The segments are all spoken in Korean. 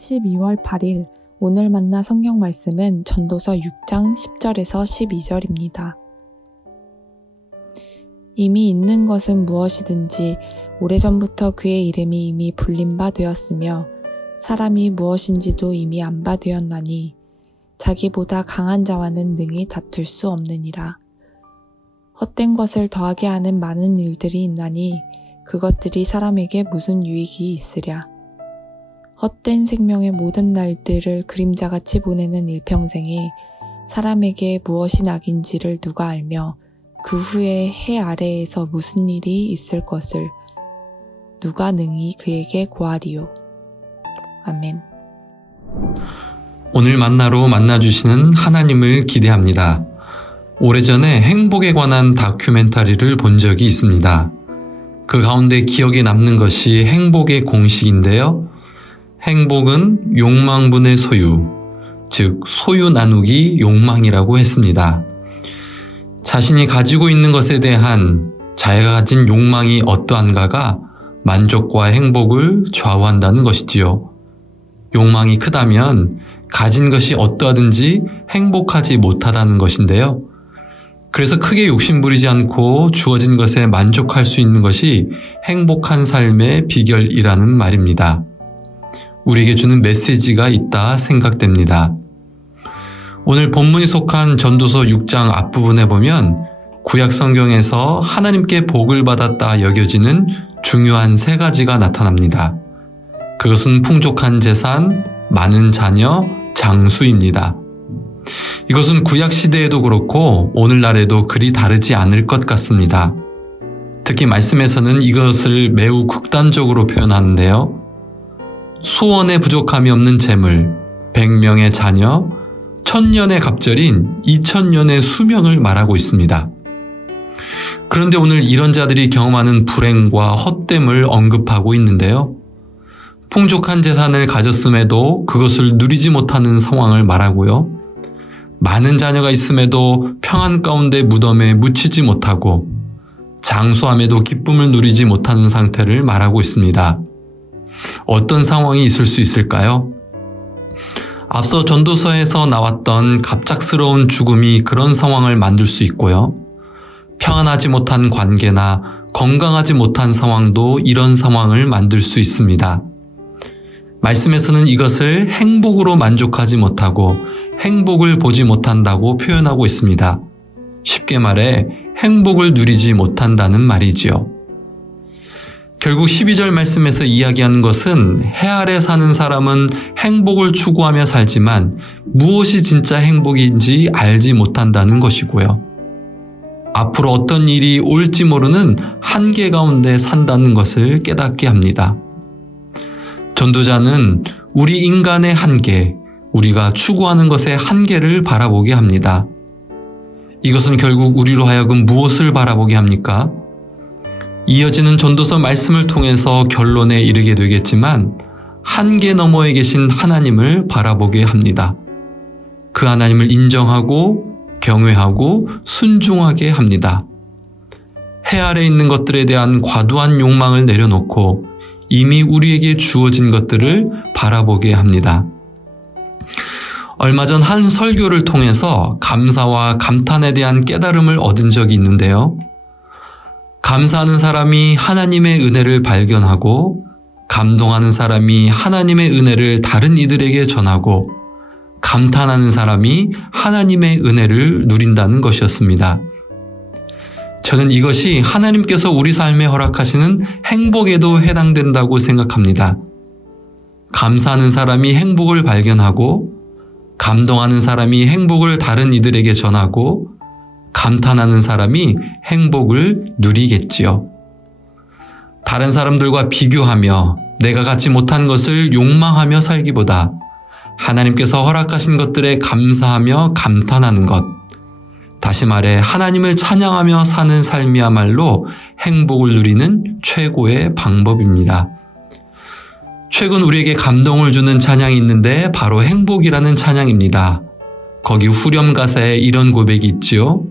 12월 8일 오늘 만나 성경 말씀은 전도서 6장 10절에서 12절입니다. 이미 있는 것은 무엇이든지 오래전부터 그의 이름이 이미 불린 바 되었으며 사람이 무엇인지도 이미 안 바 되었나니 자기보다 강한 자와는 능히 다툴 수 없느니라. 헛된 것을 더하게 하는 많은 일들이 있나니 그것들이 사람에게 무슨 유익이 있으랴. 헛된 생명의 모든 날들을 그림자같이 보내는 일평생에 사람에게 무엇이 낙인지를 누가 알며 그 후에 해 아래에서 무슨 일이 있을 것을 누가 능히 그에게 고하리요. 아멘. 오늘 만나로 만나주시는 하나님을 기대합니다. 오래전에 행복에 관한 다큐멘터리를 본 적이 있습니다. 그 가운데 기억에 남는 것이 행복의 공식인데요. 행복은 욕망분의 소유, 즉 소유 나누기 욕망이라고 했습니다. 자신이 가지고 있는 것에 대한 자기가 가진 욕망이 어떠한가가 만족과 행복을 좌우한다는 것이지요. 욕망이 크다면 가진 것이 어떠하든지 행복하지 못하다는 것인데요. 그래서 크게 욕심부리지 않고 주어진 것에 만족할 수 있는 것이 행복한 삶의 비결이라는 말입니다. 우리에게 주는 메시지가 있다 생각됩니다. 오늘 본문이 속한 전도서 6장 앞부분에 보면 구약 성경에서 하나님께 복을 받았다 여겨지는 중요한 세 가지가 나타납니다. 그것은 풍족한 재산, 많은 자녀, 장수입니다. 이것은 구약 시대에도 그렇고 오늘날에도 그리 다르지 않을 것 같습니다. 특히 말씀에서는 이것을 매우 극단적으로 표현하는데요. 소원에 부족함이 없는 재물, 100명의 자녀, 1000년의 갑절인 2000년의 수명을 말하고 있습니다. 그런데 오늘 이런 자들이 경험하는 불행과 헛됨을 언급하고 있는데요. 풍족한 재산을 가졌음에도 그것을 누리지 못하는 상황을 말하고요. 많은 자녀가 있음에도 평안 가운데 무덤에 묻히지 못하고 장수함에도 기쁨을 누리지 못하는 상태를 말하고 있습니다. 어떤 상황이 있을 수 있을까요? 앞서 전도서에서 나왔던 갑작스러운 죽음이 그런 상황을 만들 수 있고요. 평안하지 못한 관계나 건강하지 못한 상황도 이런 상황을 만들 수 있습니다. 말씀에서는 이것을 행복으로 만족하지 못하고 행복을 보지 못한다고 표현하고 있습니다. 쉽게 말해 행복을 누리지 못한다는 말이지요. 결국 12절 말씀에서 이야기하는 것은 해 아래 사는 사람은 행복을 추구하며 살지만 무엇이 진짜 행복인지 알지 못한다는 것이고요. 앞으로 어떤 일이 올지 모르는 한계 가운데 산다는 것을 깨닫게 합니다. 전도자는 우리 인간의 한계, 우리가 추구하는 것의 한계를 바라보게 합니다. 이것은 결국 우리로 하여금 무엇을 바라보게 합니까? 이어지는 전도서 말씀을 통해서 결론에 이르게 되겠지만 한계 너머에 계신 하나님을 바라보게 합니다. 그 하나님을 인정하고 경외하고 순종하게 합니다. 해 아래 있는 것들에 대한 과도한 욕망을 내려놓고 이미 우리에게 주어진 것들을 바라보게 합니다. 얼마 전 한 설교를 통해서 감사와 감탄에 대한 깨달음을 얻은 적이 있는데요. 감사하는 사람이 하나님의 은혜를 발견하고 감동하는 사람이 하나님의 은혜를 다른 이들에게 전하고 감탄하는 사람이 하나님의 은혜를 누린다는 것이었습니다. 저는 이것이 하나님께서 우리 삶에 허락하시는 행복에도 해당된다고 생각합니다. 감사하는 사람이 행복을 발견하고 감동하는 사람이 행복을 다른 이들에게 전하고 감탄하는 사람이 행복을 누리겠지요. 다른 사람들과 비교하며 내가 갖지 못한 것을 욕망하며 살기보다 하나님께서 허락하신 것들에 감사하며 감탄하는 것, 다시 말해 하나님을 찬양하며 사는 삶이야말로 행복을 누리는 최고의 방법입니다. 최근 우리에게 감동을 주는 찬양이 있는데 바로 행복이라는 찬양입니다. 거기 후렴 가사에 이런 고백이 있지요.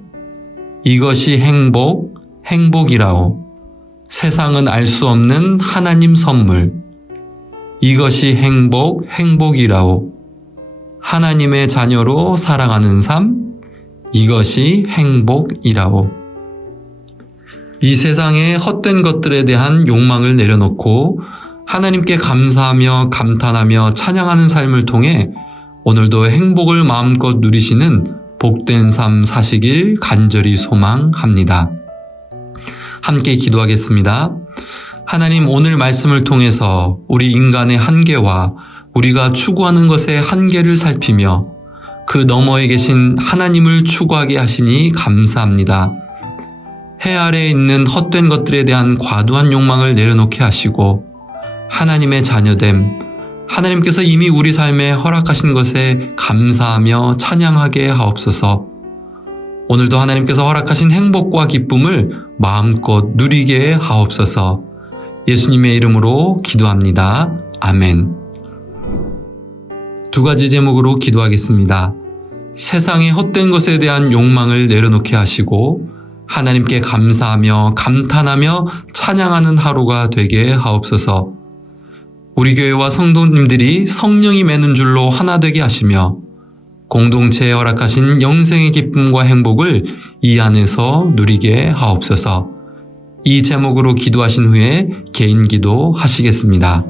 이것이 행복, 행복이라오. 세상은 알 수 없는 하나님 선물. 이것이 행복이라오. 하나님의 자녀로 살아가는 삶, 이것이 행복이라오. 이 세상의 헛된 것들에 대한 욕망을 내려놓고 하나님께 감사하며 감탄하며 찬양하는 삶을 통해 오늘도 행복을 마음껏 누리시는 복된 삶 사시길 간절히 소망합니다. 함께 기도하겠습니다. 하나님, 오늘 말씀을 통해서 우리 인간의 한계와 우리가 추구하는 것의 한계를 살피며 그 너머에 계신 하나님을 추구하게 하시니 감사합니다. 해 아래에 있는 헛된 것들에 대한 과도한 욕망을 내려놓게 하시고 하나님의 자녀됨, 하나님께서 이미 우리 삶에 허락하신 것에 감사하며 찬양하게 하옵소서. 오늘도 하나님께서 허락하신 행복과 기쁨을 마음껏 누리게 하옵소서. 예수님의 이름으로 기도합니다. 아멘. 두 가지 제목으로 기도하겠습니다. 세상의 헛된 것에 대한 욕망을 내려놓게 하시고 하나님께 감사하며 감탄하며 찬양하는 하루가 되게 하옵소서. 우리 교회와 성도님들이 성령이 매는 줄로 하나 되게 하시며 공동체에 허락하신 영생의 기쁨과 행복을 이 안에서 누리게 하옵소서. 이 제목으로 기도하신 후에 개인 기도 하시겠습니다.